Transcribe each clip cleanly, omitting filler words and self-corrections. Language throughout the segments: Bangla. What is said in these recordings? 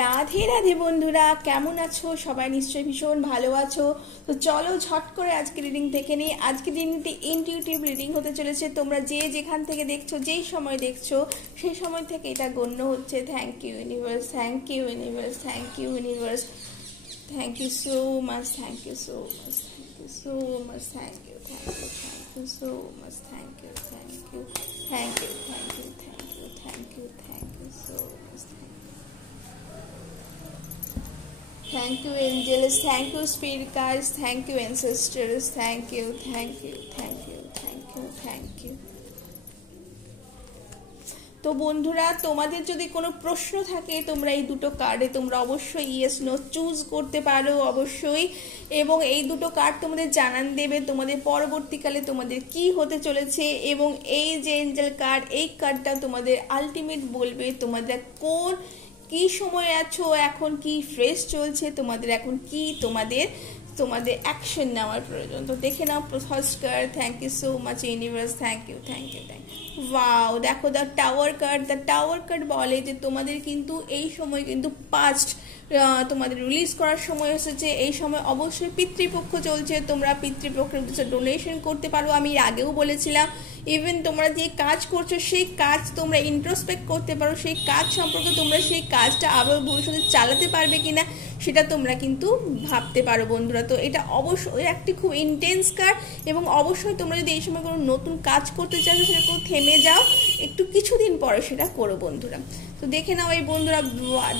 রাধে রাধে বন্ধুরা, কেমন আছো? সবাই নিশ্চয়ই ভীষণ ভালো আছো। তো চলো ঝট করে আজকে রিডিং দেখে নিই। আজকে দিনটি ইনটিউটিভ রিডিং হতে চলেছে। তোমরা যে যেখান থেকে দেখছো, যেই সময় দেখছো, সেই সময় থেকে এটা গণ্য হচ্ছে। Thank you universe, thank you universe, thank you universe, thank you so much, thank you so much, thank you so much, thank you, thank you, thank you so much, thank you, thank you, thank you, thank you, thank you, thank you, thank you so much, thank you angels, thank you spirit guides, thank you ancestors, thank you, thank you, thank you, thank you, thank you. তো বন্ধুরা, তোমাদের যদি কোনো প্রশ্ন থাকে তোমরা এই দুটো কার্ডে তোমরা অবশ্যই ইয়েস নো চুজ করতে পারো অবশ্যই, এবং এই দুটো কার্ড তোমাদের জানান দেবে তোমাদের পরবর্তীকালে তোমাদের কি হতে চলেছে। এবং এই যে এঞ্জেল কার্ড, এই কার্ডটা তোমাদের আলটিমেট বলবে তোমাদের কোন কি সময় আছো, এখন কি ফ্রেশ চলছে, তোমাদের এখন কি তোমাদের অ্যাকশন নেওয়ার প্রয়োজন। তো দেখে নাও first card. Thank you so much universe, thank you, thank you, thank you. Wow, দেখো the tower card. The tower card বলে যে তোমাদের কিন্তু এই সময় কিন্তু পাস্ট তোমাদের রিলিজ করার সময় এসেছে। এই সময় অবশ্যই পিতৃপক্ষ চলছে, তোমরা পিতৃপক্ষের উদ্দেশ্যে ডোনেশন করতে পারো। আমি আগেও বলেছিলাম ইভেন তোমরা যে কাজ করছো সেই কাজ তোমরা ইন্ট্রোস্পেক্ট করতে পারো, সেই কাজ সম্পর্কে তোমরা সেই কাজটা আবার ভবিষ্যতে চালাতে পারবে কিনা সেটা তোমরা কিন্তু ভাবতে পারো বন্ধুরা। তো এটা অবশ্যই একটি খুব ইন্টেন্স কার্ড, এবং অবশ্যই তোমরা যদি এই সময় কোনো নতুন কাজ করতে চাও সেটা একটু থেমে যাও, একটু কিছুদিন পরে সেটা করো বন্ধুরা। তো দেখে নাও এই বন্ধুরা,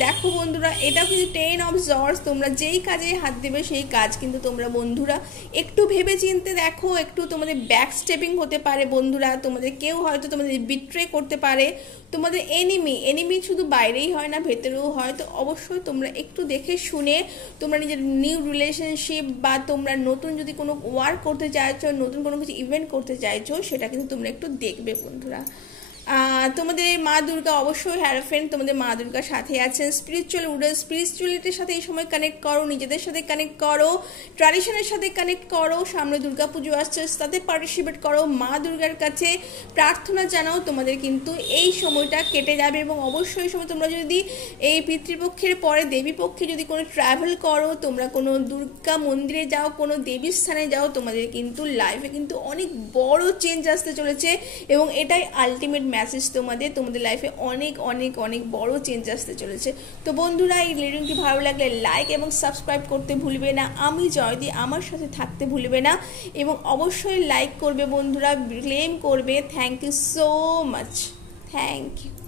দেখো বন্ধুরা, এটাও কিন্তু 10 অফ সর্ডস। তোমরা যেই কাজে হাত দেবে সেই কাজ কিন্তু তোমরা বন্ধুরা একটু ভেবে চিনতে দেখো, একটু তোমাদের ব্যাক স্টেপিং হতে পারে বন্ধুরা। তোমাদের কেউ হয়তো তোমাদের বিট্রে করতে পারে, তোমাদের এনিমি শুধু বাইরেই হয় না, ভেতরেও হয়। তো অবশ্যই তোমরা একটু দেখে শুনে তোমরা নিজের নিউ রিলেশনশিপ বা তোমরা নতুন যদি কোনো ওয়ার্ক করতে চাইছো, নতুন কোনো কিছু ইভেন্ট করতে চাইছো, সেটা কিন্তু তোমরা একটু দেখবে বন্ধুরা। তোমাদের মা দুর্গা অবশ্যই হ্যারাফেন্ট, তোমাদের মা দুর্গার সাথে আছেন। স্পিরিচুয়ালিটির সাথে এই সময় কানেক্ট করো, নিজেদের সাথে কানেক্ট করো, ট্র্যাডিশনের সাথে কানেক্ট করো। সামনে দুর্গা পুজো আসছে, তাতে পার্টিসিপেট করো, মা দুর্গার কাছে প্রার্থনা জানাও, তোমাদের কিন্তু এই সময়টা কেটে যাবে। এবং অবশ্যই সময় তোমরা যদি এই পিতৃপক্ষের পরে দেবী পক্ষে যদি কোনো ট্রাভেল করো, তোমরা কোনো দুর্গা মন্দিরে যাও, কোনো দেবীর স্থানে যাও, তোমাদের কিন্তু লাইফে কিন্তু অনেক বড় চেঞ্জ আসতে চলেছে। এবং এটাই আলটিমেট মেসেজ, তোমাদের লাইফে অনেক অনেক অনেক বড় চেঞ্জ আসতে চলেছে। তো বন্ধুরা, এই রিডিংটি ভালো লাগলে লাইক এবং সাবস্ক্রাইব করতে ভুলবে না। আমি জয়দি, আমার সাথে থাকতে ভুলবে না, এবং অবশ্যই লাইক করবে বন্ধুরা, ক্লেম করবে। Thank you so much, thank you.